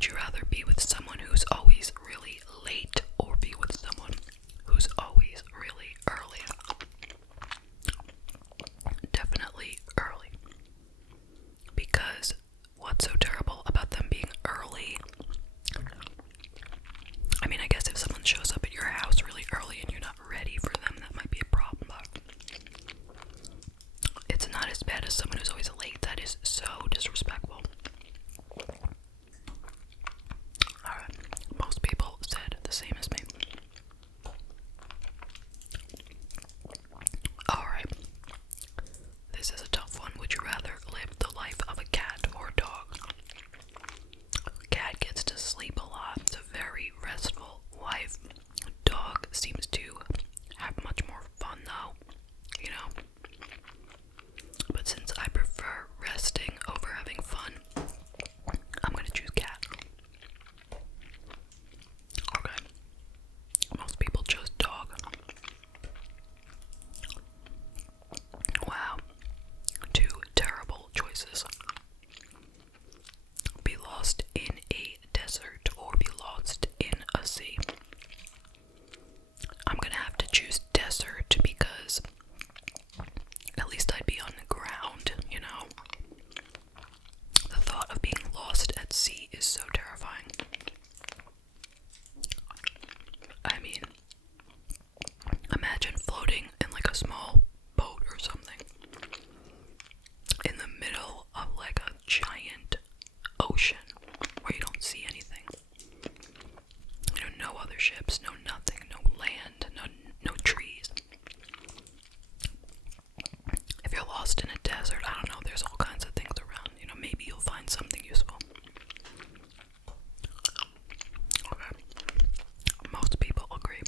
Would you rather be with someone who's always really late or be with someone who's always really early? Definitely early. Because what's so terrible about them being early? I mean, I guess if someone shows up at your house really early and you're not ready for them, that might be a problem, but it's not as bad as someone who's always late. That is so disrespectful. Alright, most people said the same as me. Alright, this is a tough one. Would you rather live the life of a cat or a dog? A cat gets to sleep a lot. It's a very restful life. A dog seems to have much more fun though, you know? But since I prefer resting over having fun, I'm gonna choose cat. Okay. Most people chose dog. Wow. Two terrible choices. Be lost in a desert or be lost in a sea. I'm gonna have to choose desert because at least I'd be on the ground, you know? The thought of being lost at sea is so terrifying. I mean, imagine floating in like a small boat or something in the middle of like a giant ocean where you don't see anything. You know, no other ships, no nothing, no land, no trees. If you're lost in a desert, I don't know, there's all kinds of things around. You know, maybe you'll find something useful. Okay. Most people agree.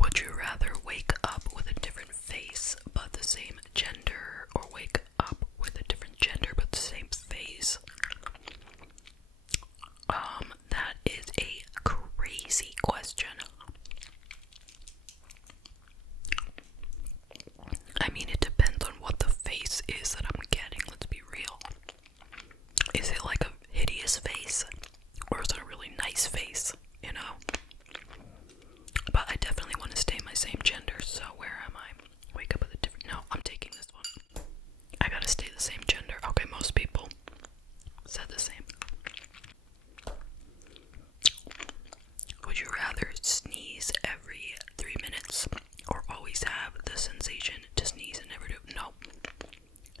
Would you rather wake up with a different face but the same gender, or wake up with a different gender but the same face? That is a crazy question. I mean, it depends on what the face is that I'm getting, let's be real. Is it like a hideous face? Or is it a really nice face, you know? But I definitely want to stay my same gender, so where am I? Wake up with a different... No, I'm taking this one. I gotta stay the same gender. Okay, most people said the same. Would you rather sneeze every 3 minutes or always have the sensation to sneeze and never do? No.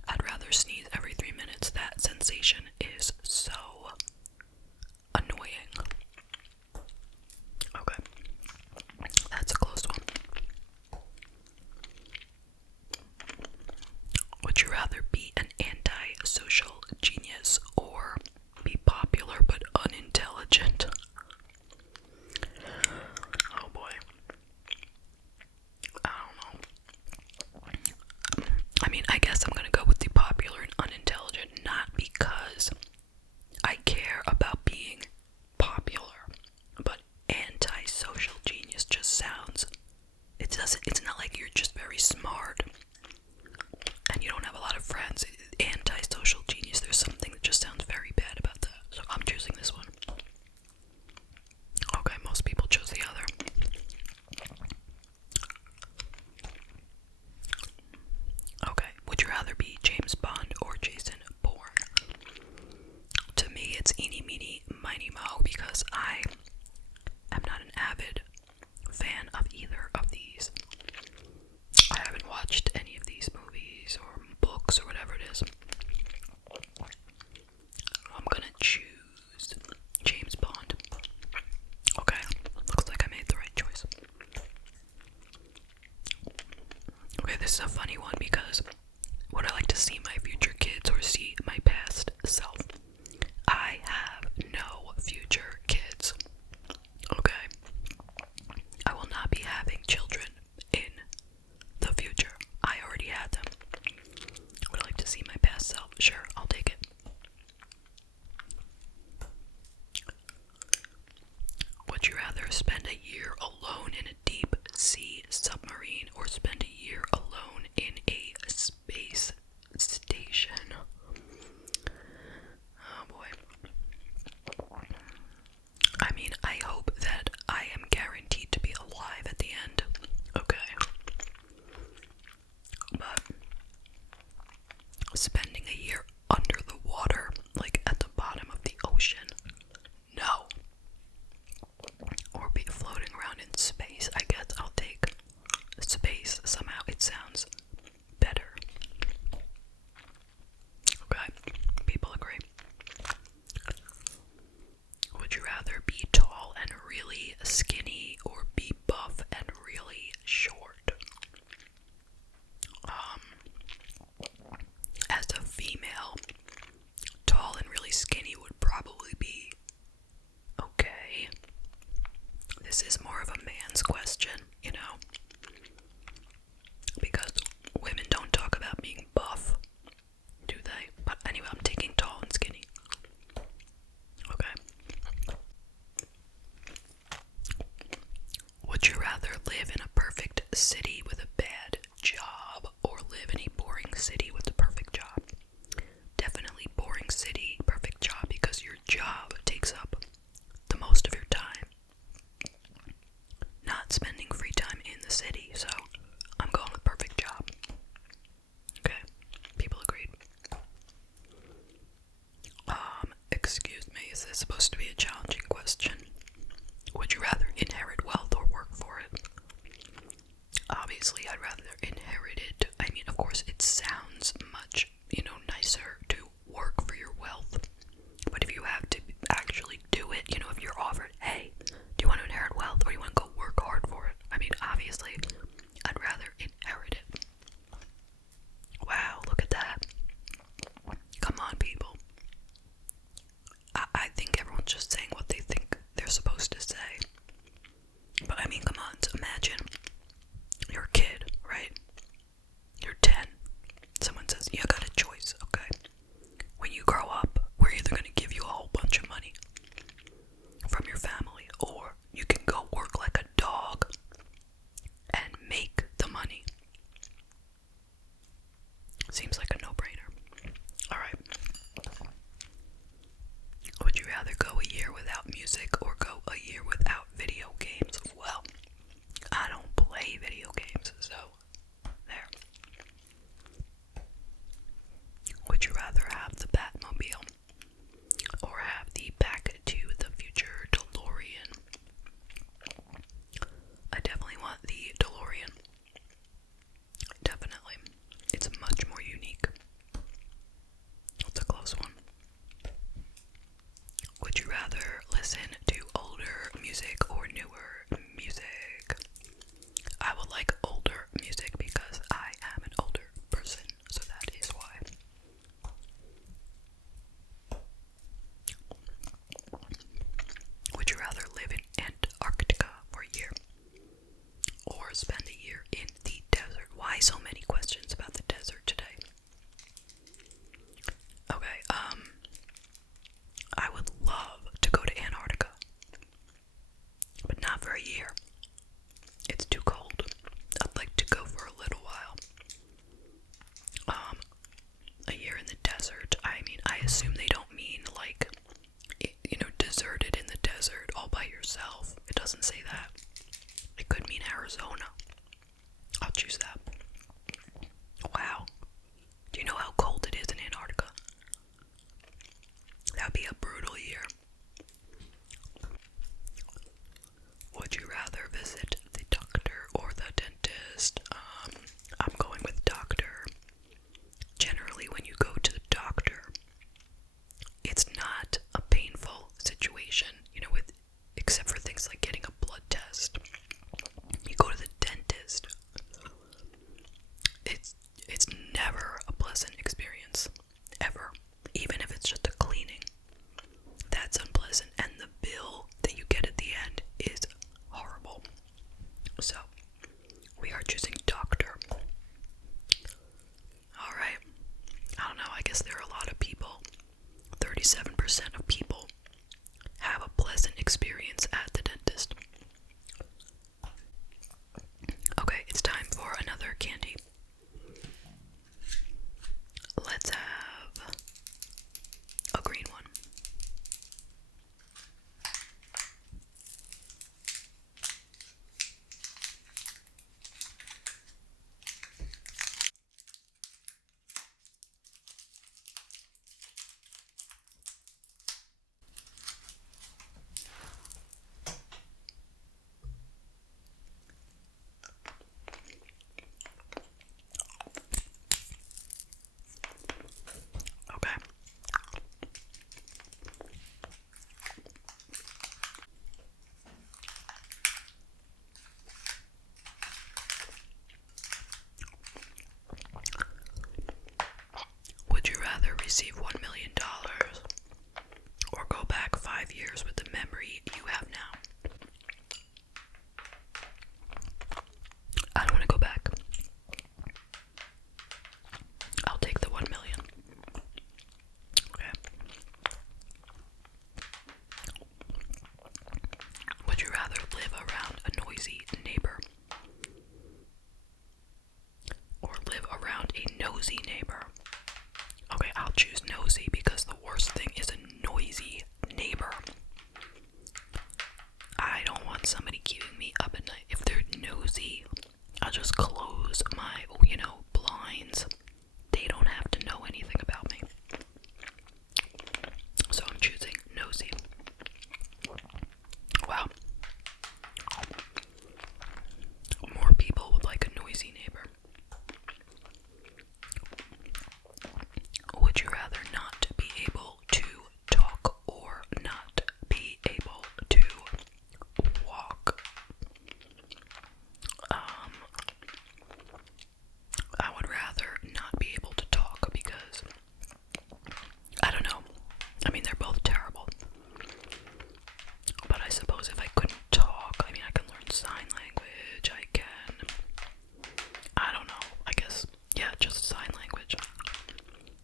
I'd rather sneeze every 3 minutes. That sensation is so annoying. Okay. That's a close one. Would you rather be an anti-social genius or be popular but unintelligent? Oh boy. I don't know. I mean, I guess I'm gonna go with the popular and unintelligent, not because I care about being popular, but anti-social genius just sounds, it's not like you're just very smart and you don't have a lot of friends. Anti-social genius, there's something that just sounds very bad about that. So I'm choosing this one. Okay, most people chose the other. Okay, would you rather be James Bond or Jason Bourne? To me, it's eeny, meeny, miny, moe, because I am not an avid fan of either of these. I haven't watched any of these movies or books or whatever it is. I'm gonna choose James Bond. Okay, looks like I made the right choice. Okay, this is a funny one because would I like to see my future kids or see my past self? I have no future kids. Okay? I will not be having children in the future. I already had them. Would I like to see my past self? Sure, I'll take it. Would you rather spend a year alone in a deep sea submarine or spend a year alone in a space station? Would you rather have the Batmobile or have the Back to the Future DeLorean? I definitely want the DeLorean. Definitely. It's much more unique. It's a close one. Would you rather listen to older music or newer music? I would like older music because I am an older person, so that is why. Would you rather live in Antarctica for a year or spend a year in the desert? Why so many questions about the desert today? Okay, I would love to go to Antarctica, but not for a year. It's too cold. I'd like to go for a little while. A year in the desert. I mean, I assume they don't mean like, deserted in the desert all by yourself. It doesn't say that. It could mean Arizona. I'll choose that. Wow. Do you know how cold it is in Antarctica? That'd be a brutal year. Would you rather visit the doctor or the dentist? I'm going with doctor. Generally, when you go to the doctor, it's not a painful situation, except for things like getting a blood test. You go to the dentist, it's never a pleasant experience, ever. Even if it's just a cleaning, that's unpleasant, and the bill that you get at the end is horrible. So, we are choosing doctor. Alright, I don't know, I guess there are a lot of people, 37% of people have a pleasant experience at the dentist. Okay, it's time for another candy. Let's have a green one. Okay. Would you rather receive $1 million or go back 5 years with the memory you have now? I don't want to go back. I'll take the 1 million. Okay. Would you rather live around a noisy neighbor or live around a nosy neighbor? Okay, I'll choose nosy because the worst thing is a noisy neighbor. I don't want somebody keeping me up at night. If they're nosy, I'll just close my, blinds. They don't have to know anything about me. So I'm choosing nosy. Wow. More people would like a noisy neighbor. Would you rather not be able to talk or not be able to walk? I would rather not be able to talk because, I don't know. I mean, they're both terrible. But I suppose if I couldn't talk, I can learn sign language, I don't know, I guess, yeah, just sign language.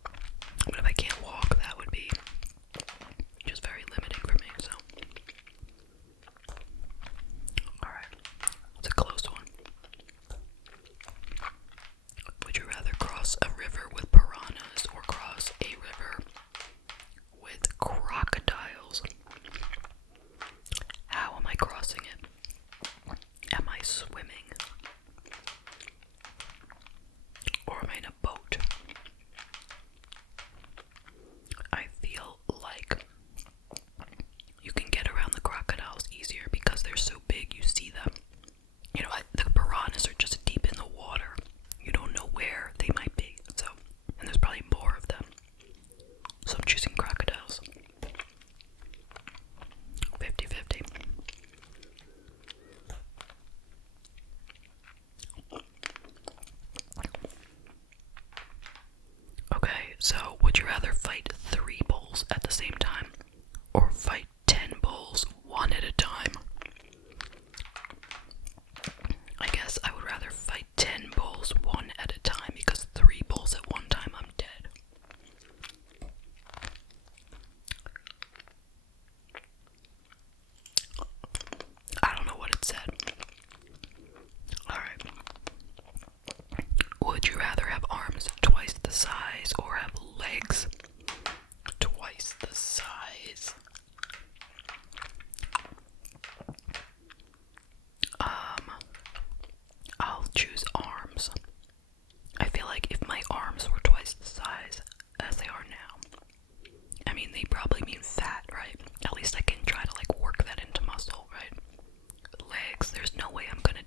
I'm gonna So, would you rather fight 3 bulls at the same time or fight 10 bulls one at a time? I guess I would rather fight 10 bulls one at a time because 3 bulls at one time, I'm dead. I don't know what it said. Alright. Would you rather have arms twice the size or have legs twice the size? I'll choose arms. I feel like if my arms were twice the size as they are now, I mean, they probably mean fat, right? At least I can try to like work that into muscle, right? Legs, there's no way I'm gonna,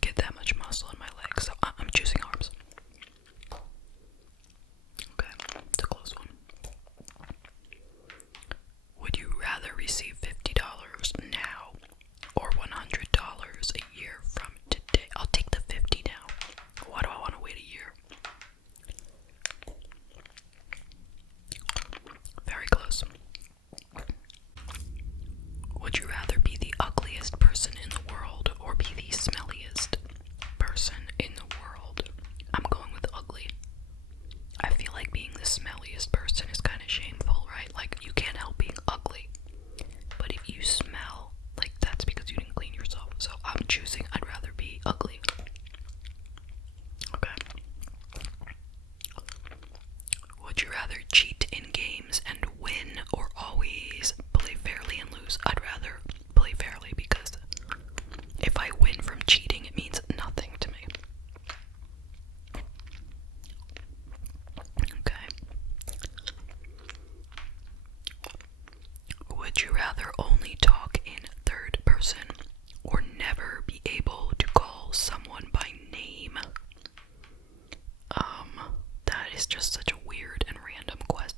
get that much muscle in my legs, so I'm choosing arms. Okay, it's a close one. Would you rather receive $50 now or $100 a year from today? I'll take the 50 now. Why do I want to wait a year? Very close. Would you rather be the ugliest person in the world or be the smelliest person in the world? I'm going with ugly. I feel like being the smelliest person is kind of shameful, right? Like, you can't help being ugly. But if you smell, like, that's because you didn't clean yourself. So I'm choosing I'd rather be ugly. Okay. Would you rather cheat in games and win or always play fairly and lose? I'd rather play fairly because if I win from cheating, it means nothing to me. Okay. Would you rather only talk in third person or never be able to call someone by name? That is just such a weird and random question.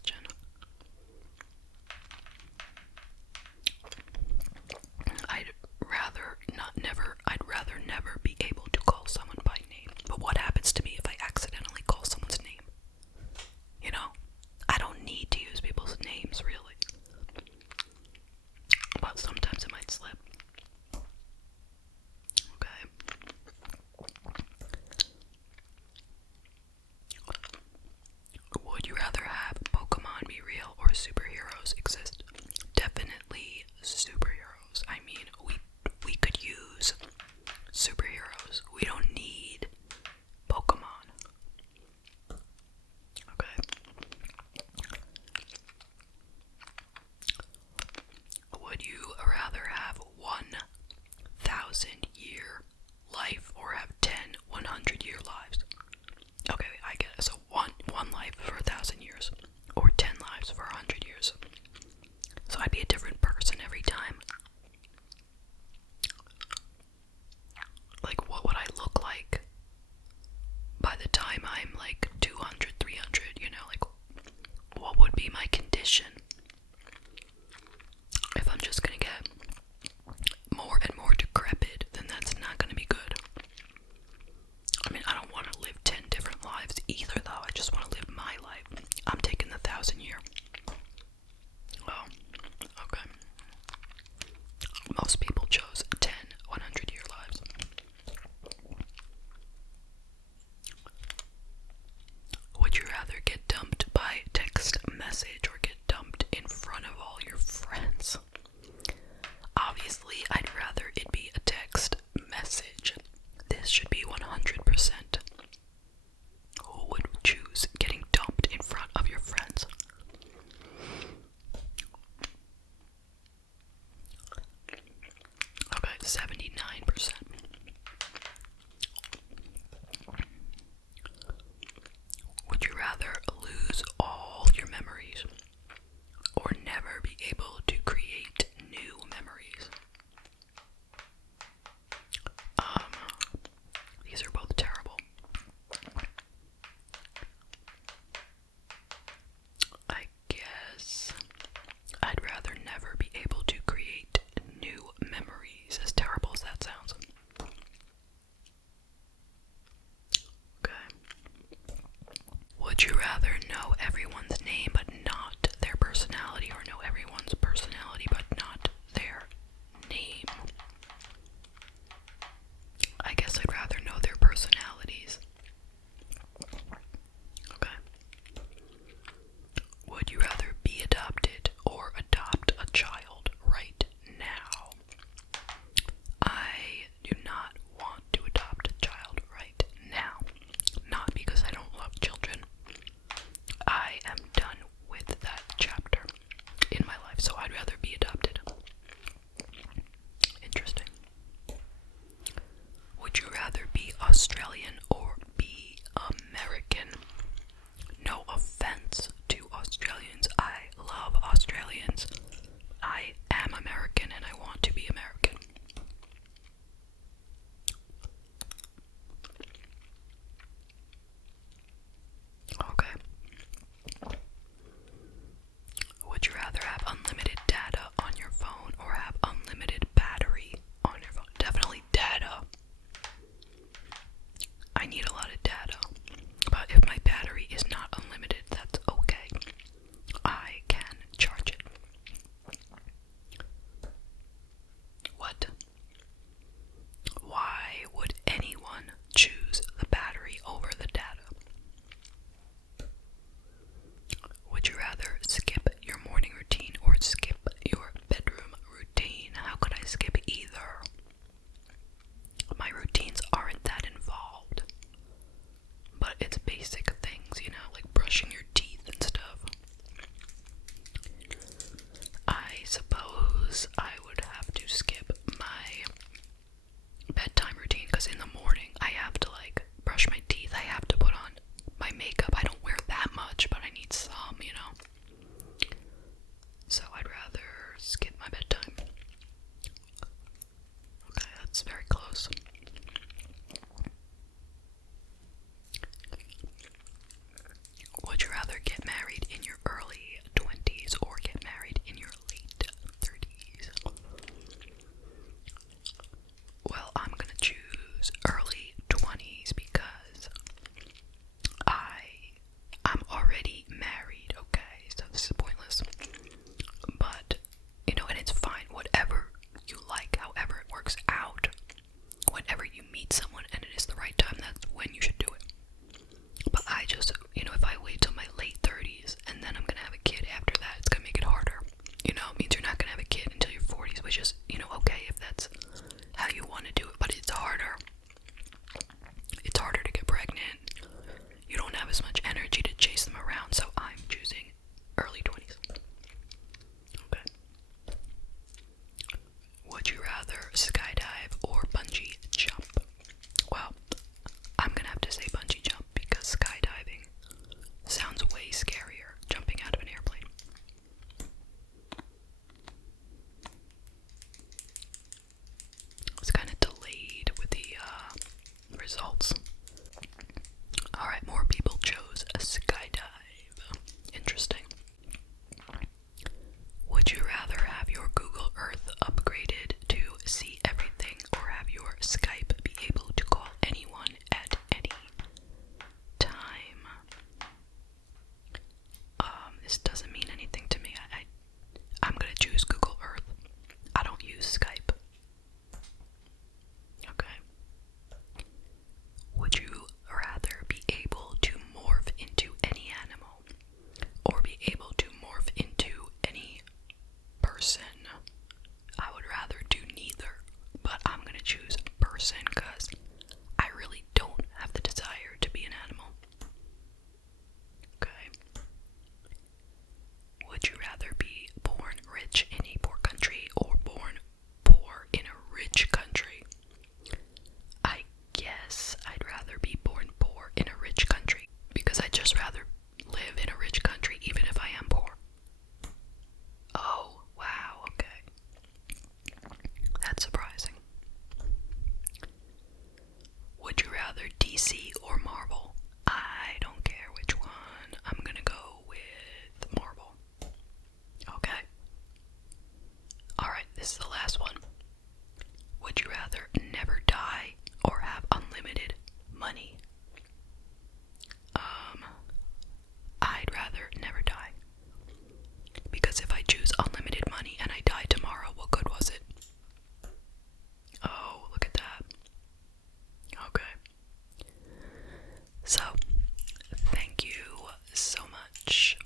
much